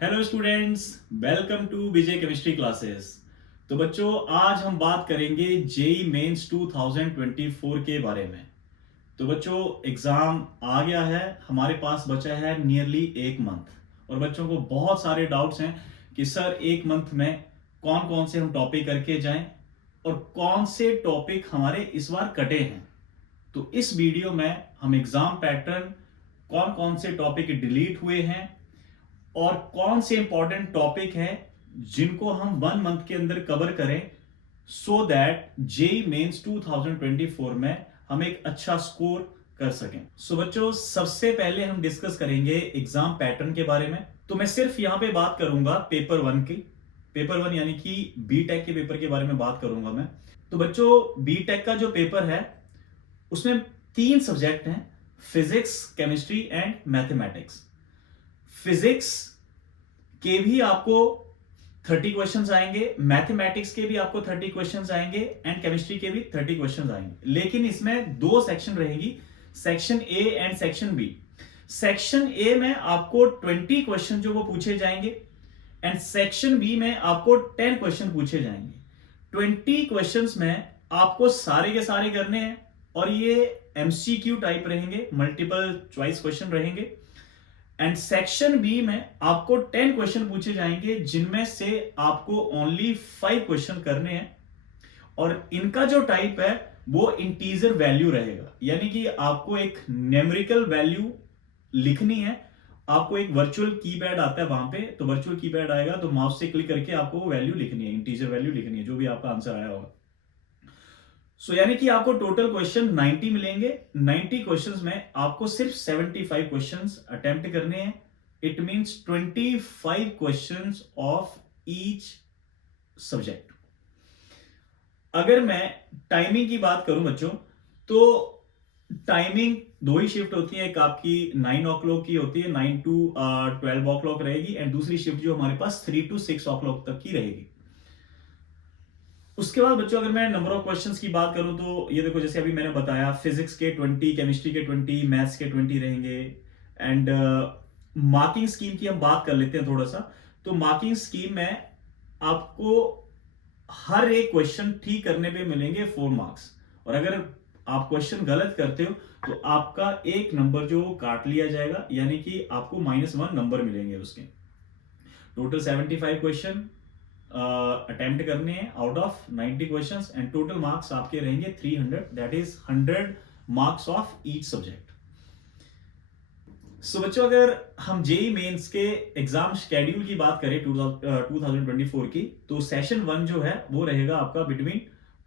Hello students, welcome to Vijay chemistry classes. तो बच्चों, आज हम बात करेंगे जेई मेंस 2024 के बारे में। तो बच्चों, एग्जाम आ गया है, हमारे पास बचा है नियरली एक मंथ। और बच्चों को बहुत सारे डाउट्स हैं कि सर एक मंथ में कौन कौन से हम टॉपिक करके जाएं और कौन से टॉपिक हमारे इस बार कटे हैं। तो इस वीडियो में हम एग्जाम पैटर्न, कौन कौन से टॉपिक डिलीट हुए हैं और कौन से इंपॉर्टेंट टॉपिक हैं जिनको हम 1 मंथ के अंदर कवर करें, सो दैट जेई मेंस 2024 में हम एक अच्छा स्कोर कर सकें। सो बच्चों, सबसे पहले हम डिस्कस करेंगे एग्जाम पैटर्न के बारे में। तो मैं सिर्फ यहां पे बात करूंगा पेपर 1 की। पेपर 1 यानी कि बी टेक के पेपर के बारे में बात करूंगा मैं। तो बच्चों, बी टेक का जो पेपर है उसमें 3 सब्जेक्ट हैं, physics, chemistry and mathematics. Physics के भी आपको 30 क्वेश्चंस आएंगे, मैथमेटिक्स के भी आपको 30 क्वेश्चंस आएंगे एंड केमिस्ट्री के भी 30 क्वेश्चंस आएंगे। लेकिन इसमें 2 सेक्शन रहेगी, section a and section b. Section a में आपको 20 क्वेश्चन जो वो पूछे जाएंगे एंड सेक्शन बी में आपको 10 क्वेश्चन पूछे जाएंगे। 20 क्वेश्चंस में आपको सारे के सारे करने हैं और ये एमसीक्यू टाइप रहेंगे, मल्टीपल चॉइस क्वेश्चन रहेंगे। एंड सेक्शन बी में आपको 10 क्वेश्चन पूछे जाएंगे जिनमें से आपको ओनली 5 क्वेश्चन करने हैं और इनका जो टाइप है वो इंटीजर वैल्यू रहेगा, यानी कि आपको एक न्यूमेरिकल वैल्यू लिखनी है। आपको एक वर्चुअल कीपैड आता है वहां पे, तो वर्चुअल कीपैड आएगा तो माउस से क्लिक करके आपको वो वैल्यू लिखनी है, इंटीजर वैल्यू लिखनी है, जो भी आपका आंसर आया होगा। यानी कि आपको टोटल क्वेश्चन 90 मिलेंगे। 90 क्वेश्चंस में आपको सिर्फ 75 क्वेश्चंस अटेम्प्ट करने हैं। It means 25 questions of each subject. अगर मैं टाइमिंग की बात करूं बच्चों, तो टाइमिंग 2 ही शिफ्ट होती है। एक आपकी 9 ओ क्लॉक की होती है, 9 टू 12 ओ क्लॉक रहेगी एंड दूसरी शिफ्ट जो हमारे पास 3 टू 6 ओ क्लॉक तक की रहेगी। उसके बाद बच्चों, अगर मैं नंबर ऑफ क्वेश्चंस की बात करूं तो ये देखो, जैसे अभी मैंने बताया, फिजिक्स के 20, केमिस्ट्री के 20, मैथ्स के 20 रहेंगे। एंड मार्किंग स्कीम की हम बात कर लेते हैं थोड़ा सा। तो मार्किंग स्कीम में आपको हर एक क्वेश्चन ठीक करने पे मिलेंगे 4 मार्क्स, और अगर आप क्वेश्चन गलत करते हो तो आपका एक नंबर जो काट लिया जाएगा, यानी कि आपको -1 नंबर मिलेंगे उसके। टोटल 75 क्वेश्चन अटेम्प्ट करने हैं out of 90 questions and total marks आपके रहेंगे 300, that is 100 marks of each subject. So बच्चों, अगर हम जेई मेंस के एग्जाम शेड्यूल की बात करें 2024 की, तो सेशन 1 जो है वो रहेगा आपका बिटवीन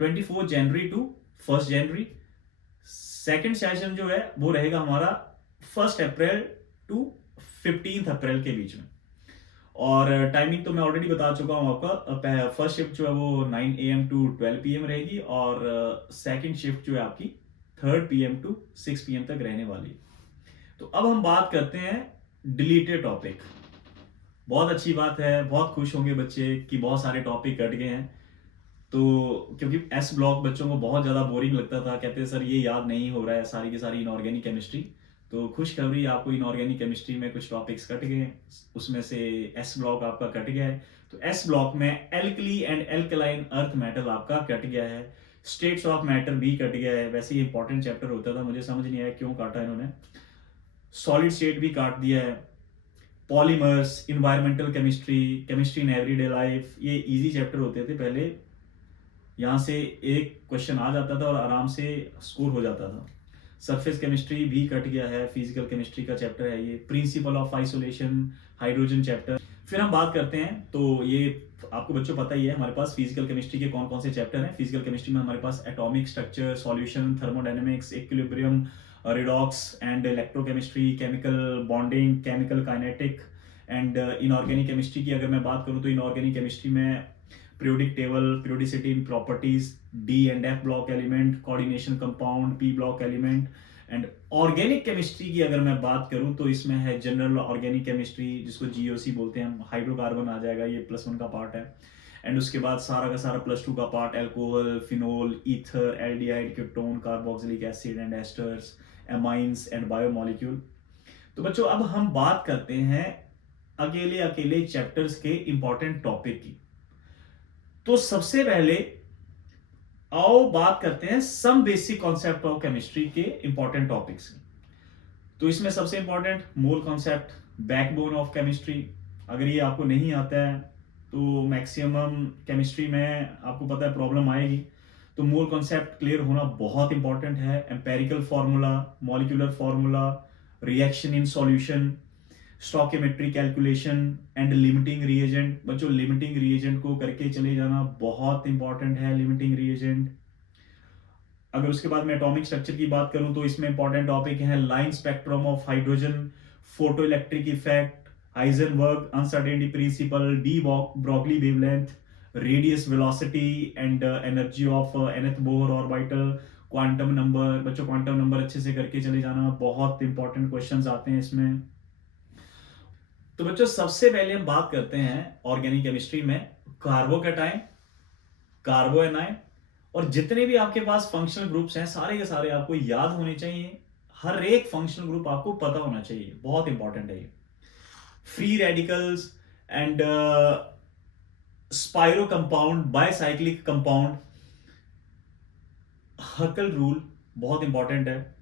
24 जनवरी टू 1 जनवरी। सेकेंड सेशन जो है वो रहेगा हमारा 1 अप्रैल टू 15 अप्रैल के बीच में। और टाइमिंग तो मैं ऑलरेडी बता चुका हूं आपका। फर्स्ट शिफ्ट जो है वो 9 AM टू 12 PM रहेगी और सेकंड शिफ्ट जो है आपकी 3 PM टू 6 PM तक रहने वाली। तो अब हम बात करते हैं डिलीटेड टॉपिक। बहुत अच्छी बात है, बहुत खुश होंगे बच्चे कि बहुत सारे टॉपिक कट गए हैं। तो क्योंकि एस ब्लॉक बच्चों को बहुत ज्यादा बोरिंग लगता था, कहते हैं सर ये याद नहीं हो रहा है, सारी की सारी इनऑर्गेनिक केमिस्ट्री। तो खुशखबरी, आपको इनऑर्गेनिक केमिस्ट्री में कुछ टॉपिक्स कट गए, उसमें से एस ब्लॉक आपका कट गया है। तो एस ब्लॉक में alkali and alkaline earth metal आपका कट गया है, स्टेट्स ऑफ मैटर भी कट गया है। वैसे ही इंपॉर्टेंट चैप्टर होता था, मुझे समझ नहीं आया क्यों काटा इन्होंने। सॉलिड स्टेट भी काट दिया है, polymers, environmental chemistry, chemistry in everyday life, ये इजी चैप्टर होते थे पहले। यहां से एक क्वेश्चन आ जाता था और आराम से स्कोर हो जाता था। सरफेस केमिस्ट्री भी कट गया है, फिजिकल केमिस्ट्री का चैप्टर है ये, principle of isolation, hydrogen chapter. फिर हम बात करते हैं, तो ये आपको बच्चों पता ही है हमारे पास फिजिकल केमिस्ट्री के कौन कौन से चैप्टर हैं। फिजिकल केमिस्ट्री में हमारे पास atomic structure, solution, thermodynamics, equilibrium, redox and electrochemistry, chemical bonding, chemical kinetic and inorganic chemistry की अगर मैं बात करूं तो इनऑर्गेनिक केमिस्ट्री में periodic table, periodicity in properties, D and F block element, coordination compound, P block element and organic chemistry की अगर मैं बात करूं तो इसमें है जनरल ऑर्गेनिक केमिस्ट्री, जिसको जीओसी बोलते हैं। हाइड्रोकार्बन आ जाएगा, ये +1 का पार्ट है। एंड उसके बाद सारा का सारा +2 का part, alcohol, phenol, ether, aldehyde, ketone, carboxylic acid and asters, amines and biomolecule. तो बच्चों, अब हम बात करते हैं अकेले अकेले चैप्टर्स के इंपॉर्टेंट टॉपिक की। तो सबसे पहले आओ बात करते हैं some basic concept of chemistry के इंपॉर्टेंट टॉपिक्स की। तो इसमें सबसे important mole concept, backbone of chemistry. अगर ये आपको नहीं आता है तो मैक्सिमम केमिस्ट्री में आपको पता है प्रॉब्लम आएगी। तो मोल कॉन्सेप्ट क्लियर होना बहुत इंपॉर्टेंट है। Empirical formula, molecular formula, reaction in solution, stoichiometry calculation and limiting reagent. बच्चों लिमिटिंग रिएजेंट को करके चले जाना बहुत इंपॉर्टेंट है। लिमिटिंग रिएजेंट, अगर उसके बाद मैं एटॉमिक स्ट्रक्चर की बात करूं तो इसमें इंपॉर्टेंट टॉपिक है line spectrum of hydrogen, photo electric effect, Heisenberg uncertainty principle, de Broglie wavelength, radius velocity and energy of nth bore orbital, quantum number. बच्चों क्वांटम नंबर अच्छे से करके चले जाना, बहुत इंपॉर्टेंट क्वेश्चंस आते हैं इसमें। तो बच्चों सबसे पहले हम बात करते हैं ऑर्गेनिक केमिस्ट्री में कार्बोकैटायन, कार्बोएनाइन और जितने भी आपके पास फंक्शनल ग्रुप्स हैं सारे के सारे आपको याद होने चाहिए। हर एक फंक्शनल ग्रुप आपको पता होना चाहिए, बहुत इंपॉर्टेंट है ये। Free radicals and spiro compound, bicyclic compound, Huckel rule बहुत इंपॉर्टेंट है।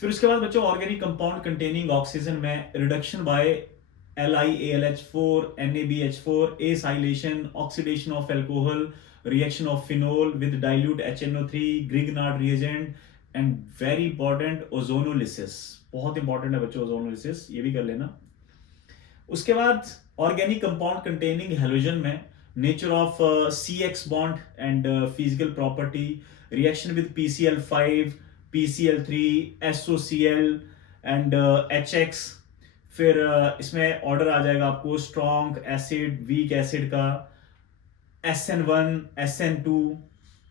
फिर उसके बाद बच्चों ऑर्गेनिक कंपाउंड कंटेनिंग ऑक्सीजन में reduction by LiAlH4, NaBH4, acylation, oxidation of alcohol, reaction of phenol with dilute HNO3, Grignard reagent and very important ozonolysis. बहुत important है बच्चों ओजोनोलिसिस, ये भी कर लेना। उसके बाद ऑर्गेनिक कंपाउंड कंटेनिंग हेलोजन में nature of CX bond and physical property, reaction with PCl5, PCl3, SOCl and HX। फिर इसमें ऑर्डर आ जाएगा आपको स्ट्रॉन्ग एसिड, वीक एसिड का, SN1, SN2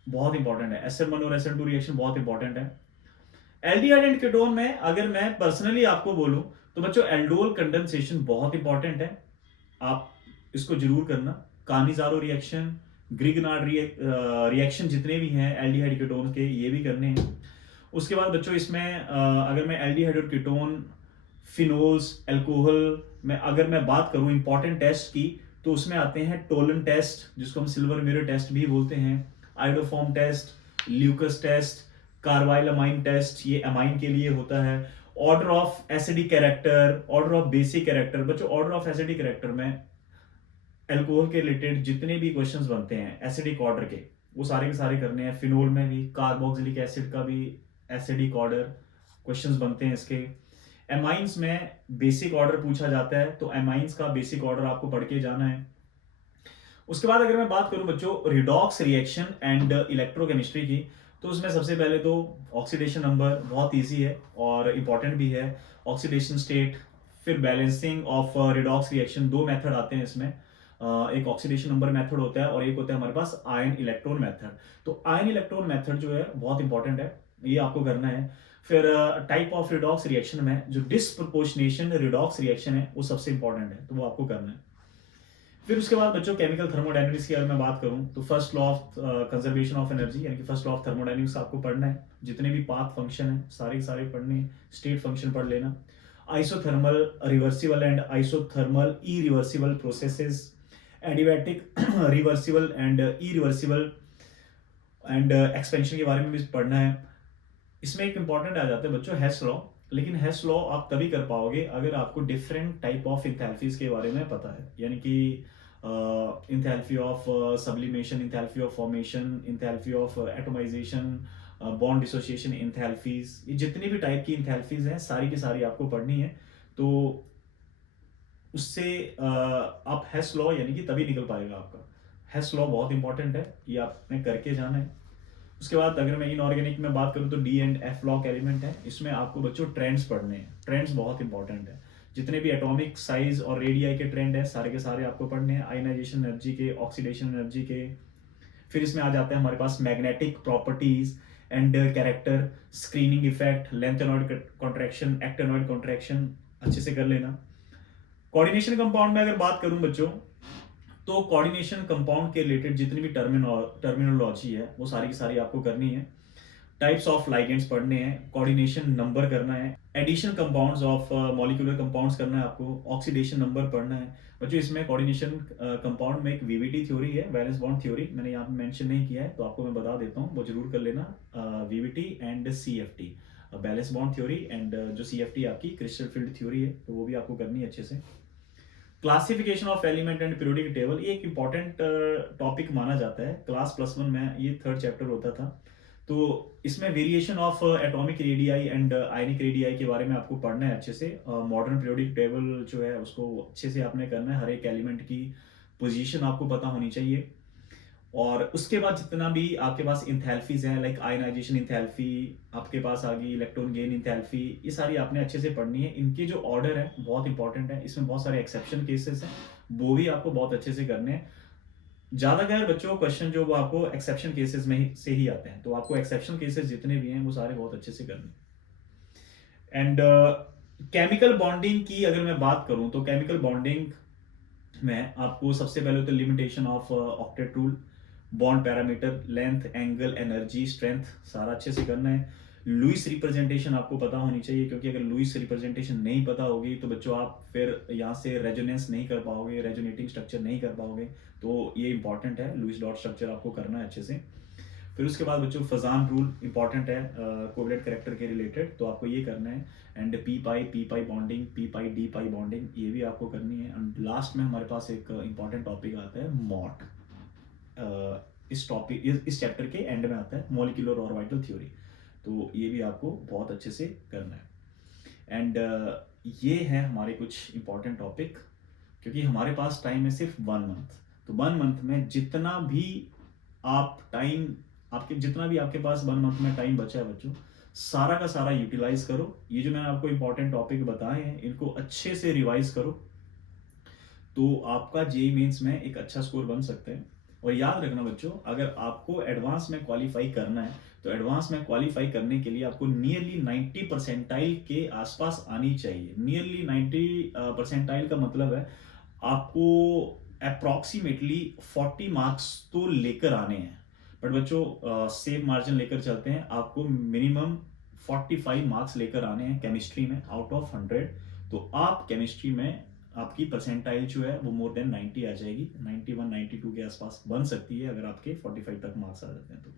बहुत इंपॉर्टेंट है। SN1 और SN2 रिएक्शन बहुत इंपॉर्टेंट है। एल्डिहाइड एंड कीटोन में अगर मैं पर्सनली आपको बोलूं तो बच्चों एल्डोल कंडेंसेशन बहुत इंपॉर्टेंट है, आप इसको जरूर करना। कानिजारो रिएक्शन, ग्रिगनार्ड रिएक्शन जितने भी हैं एल्डिहाइड कीटोन के ये भी करने हैं। उसके बाद बच्चों इसमें अगर मैं एल्डिहाइड और कीटोन, फिनोल्स, अल्कोहल में अगर मैं बात करूं इंपॉर्टेंट टेस्ट की तो उसमें आते हैं टोलन टेस्ट जिसको हम सिल्वर मिरर टेस्ट भी बोलते हैं, iodoform test, Lucas test, carbylamine test, ये अमाइन के लिए होता है। Order of acidic character, order of basic character. बच्चों ऑर्डर ऑफ एसिडिक कैरेक्टर में अल्कोहल के रिलेटेड जितने भी क्वेश्चंस बनते हैं एसिडिक ऑर्डर के वो सारे के सारे करने हैं। फिनोल में भी कार्बोक्सिलिक एसिड का भी एसिडिक ऑर्डर क्वेश्चंस बनते हैं इसके। एमाइंस में बेसिक ऑर्डर पूछा जाता है तो एमाइंस का बेसिक ऑर्डर आपको पढ़ के जाना है। उसके बाद अगर मैं बात करूं बच्चों रिडॉक्स रिएक्शन एंड इलेक्ट्रोकेमिस्ट्री की तो उसमें सबसे पहले तो ऑक्सीडेशन नंबर बहुत इजी है और इंपॉर्टेंट भी है, ऑक्सीडेशन स्टेट। फिर बैलेंसिंग ऑफ रिडॉक्स रिएक्शन, दो मेथड आते हैं इसमें, एक ऑक्सीडेशन नंबर मेथड होता है और एक होता है हमारे पास आयन इलेक्ट्रॉन मेथड। तो आयन इलेक्ट्रॉन मेथड जो है बहुत इंपॉर्टेंट है, ये आपको करना है। फिर टाइप ऑफ रिडॉक्स रिएक्शन में जो डिस्प्रपोर्शनेशन रिडॉक्स रिएक्शन है वो सबसे इंपॉर्टेंट है, तो वो आपको करना है। फिर उसके बाद बच्चों केमिकल थर्मोडायनेमिक्स की अगर मैं बात करूं तो first law of conservation of energy यानी कि फर्स्ट लॉ ऑफ थर्मोडायनेमिक्स आपको पढ़ना है। जितने भी पाथ फंक्शन है सारे सारे पढ़ने हैं, स्टेट फंक्शन पढ़ लेना। Isothermal reversible and isothermal E reversible processes, adiabatic reversible and E reversible and expansion के बारे में भी पढ़ना है। इसमें एक इंपॉर्टेंट आ जाता है बच्चों हेस लॉ, लेकिन हेस लॉ आप तभी कर पाओगे अगर आपको डिफरेंट टाइप ऑफ इंथैल्फीज के बारे में पता है, यानी कि enthalpy of sublimation, enthalpy of formation, enthalpy of atomization, bond dissociation enthalpies, ये जितनी भी टाइप की इंथैल्फीज हैं सारी की सारी आपको पढ़नी है। तो उससे आप हेस लॉ यानी कि तभी निकल पाएगा आपका। हेस लॉ बहुत इंपॉर्टेंट है, ये आपने करके जाना है। उसके बाद अगर मैं इनऑर्गेनिक में बात करूं तो D and F lock element है, इसमें आपको बच्चों ट्रेंड्स पढ़ने हैं। ट्रेंड्स बहुत इंपॉर्टेंट है, जितने भी एटॉमिक साइज और रेडियाई के ट्रेंड है सारे के सारे आपको पढ़ने हैं, आयनाइजेशन एनर्जी के, ऑक्सीडेशन एनर्जी के। फिर इसमें आ जाते हैं हमारे पास magnetic properties and character, screening effect, lanthanoid contraction, actinoid contraction, अच्छे से कर लेना। कोऑर्डिनेशन कंपाउंड में अगर बात करूं बच्चों तो कोऑर्डिनेशन कंपाउंड के रिलेटेड जितनी भी टर्मिनोलॉजी है वो सारी की सारी आपको करनी है। टाइप्स ऑफ लाइगेंड्स पढ़ने हैं, कोऑर्डिनेशन नंबर करना है, addition compounds of molecular compounds करना है आपको, ऑक्सीडेशन नंबर पढ़ना है। बच्चों इसमें कोऑर्डिनेशन कंपाउंड में एक वीवीटी थ्योरी है, वैलेंस बॉन्ड थ्योरी, मैंने यहाँ पे मेंशन नहीं किया है तो आपको मैं बता देता हूँ, वो जरूर कर लेना। VVT and CFT, valence bond theory, and जो सीएफटी आपकी क्रिस्टल फील्ड थ्योरी है, तो वो भी आपको करनी है अच्छे से। Classification of element and periodic table, ये एक इंपॉर्टेंट टॉपिक माना जाता है, क्लास +1 में ये 3rd चैप्टर होता था। तो इसमें variation of atomic radii and ionic radii के बारे में आपको पढ़ना है अच्छे से। मॉडर्न पीरियोडिक टेबल जो है उसको अच्छे से आपने करना है, हर एक एलिमेंट की पोजीशन आपको पता होनी चाहिए। और उसके बाद जितना भी आपके पास इंथैल्फीज हैं, लाइक आयनाइजेशन इंथैल्फी, आपके पास आ गई इलेक्ट्रॉन गेन इंथैल्फी, ये सारी आपने अच्छे से पढ़नी है। इनके जो ऑर्डर है बहुत इंपॉर्टेंट है, इसमें बहुत सारे एक्सेप्शन केसेस हैं, वो भी आपको बहुत अच्छे से करने हैं। ज्यादातर बच्चों क्वेश्चन जो वो आपको एक्सेप्शन केसेस में से ही आते हैं, तो आपको एक्सेप्शन केसेस जितने भी हैं वो सारे बहुत अच्छे से करने। एंड केमिकल बॉन्डिंग की अगर मैं बात करूं तो केमिकल बॉन्डिंग में आपको सबसे पहले तो limitation of octet rule, bond parameter, length, angle, energy, strength, सारा अच्छे से करना है। लुइस रिप्रेजेंटेशन आपको पता होनी चाहिए, क्योंकि अगर लुइस रिप्रेजेंटेशन नहीं पता होगी तो बच्चों आप फिर यहाँ से रेजोनेंस नहीं कर पाओगे, रेजोनेटिंग स्ट्रक्चर नहीं कर पाओगे, तो ये इंपॉर्टेंट है, लुइस डॉट स्ट्रक्चर आपको करना है अच्छे से। फिर उसके बाद बच्चों फजान रूल इंपॉर्टेंट है कोवलेंट करेक्टर के रिलेटेड, तो आपको ये करना है। And P pi bonding, P pi D pi bonding, ये भी आपको करनी है। एंड लास्ट में हमारे पास एक इंपॉर्टेंट टॉपिक आता है मॉट, इस टॉपिक इस चैप्टर के एंड में आता है, मॉलिक्यूलर ऑर्बिटल थ्योरी, तो ये भी आपको बहुत अच्छे से करना है। एंड ये है हमारे कुछ इंपॉर्टेंट टॉपिक, क्योंकि हमारे पास टाइम है सिर्फ 1 मंथ, तो 1 मंथ में जितना भी आप टाइम, आपके जितना भी आपके पास 1 मंथ में टाइम बचा है बच्चों, सारा का सारा यूटिलाइज करो। ये जो मैंने आपको इंपॉर्टेंट टॉपिक बताए हैं इनको अच्छे से रिवाइज करो, तो आपका जेई मेंस में एक अच्छा स्कोर बन सकता है। और याद रखना बच्चों, अगर आपको एडवांस में क्वालिफाई करना है तो एडवांस में क्वालिफाई करने के लिए आपको नियरली 90 परसेंटाइल के आसपास आनी चाहिए। नियरली 90 परसेंटाइल का मतलब है आपको अप्रॉक्सीमेटली 40 मार्क्स तो लेकर आने हैं। बट बच्चों सेफ मार्जिन लेकर चलते हैं, आपको मिनिमम 45 मार्क्स लेकर आने हैं केमिस्ट्री में आउट ऑफ 100। तो आप केमिस्ट्री में आपकी परसेंटाइल जो है वो मोर देन 90 आ जाएगी, 91 92 के आसपास बन सकती है अगर आपके 45 तक मार्क्स आ जाते हैं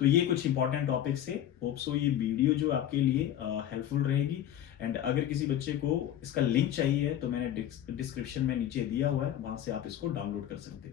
तो ये कुछ इंपॉर्टेंट टॉपिक्स है। होप सो ये वीडियो जो आपके लिए हेल्पफुल रहेगी। एंड अगर किसी बच्चे को इसका लिंक चाहिए तो मैंने डिस्क्रिप्शन में नीचे दिया हुआ है, वहां से आप इसको डाउनलोड कर सकते हो।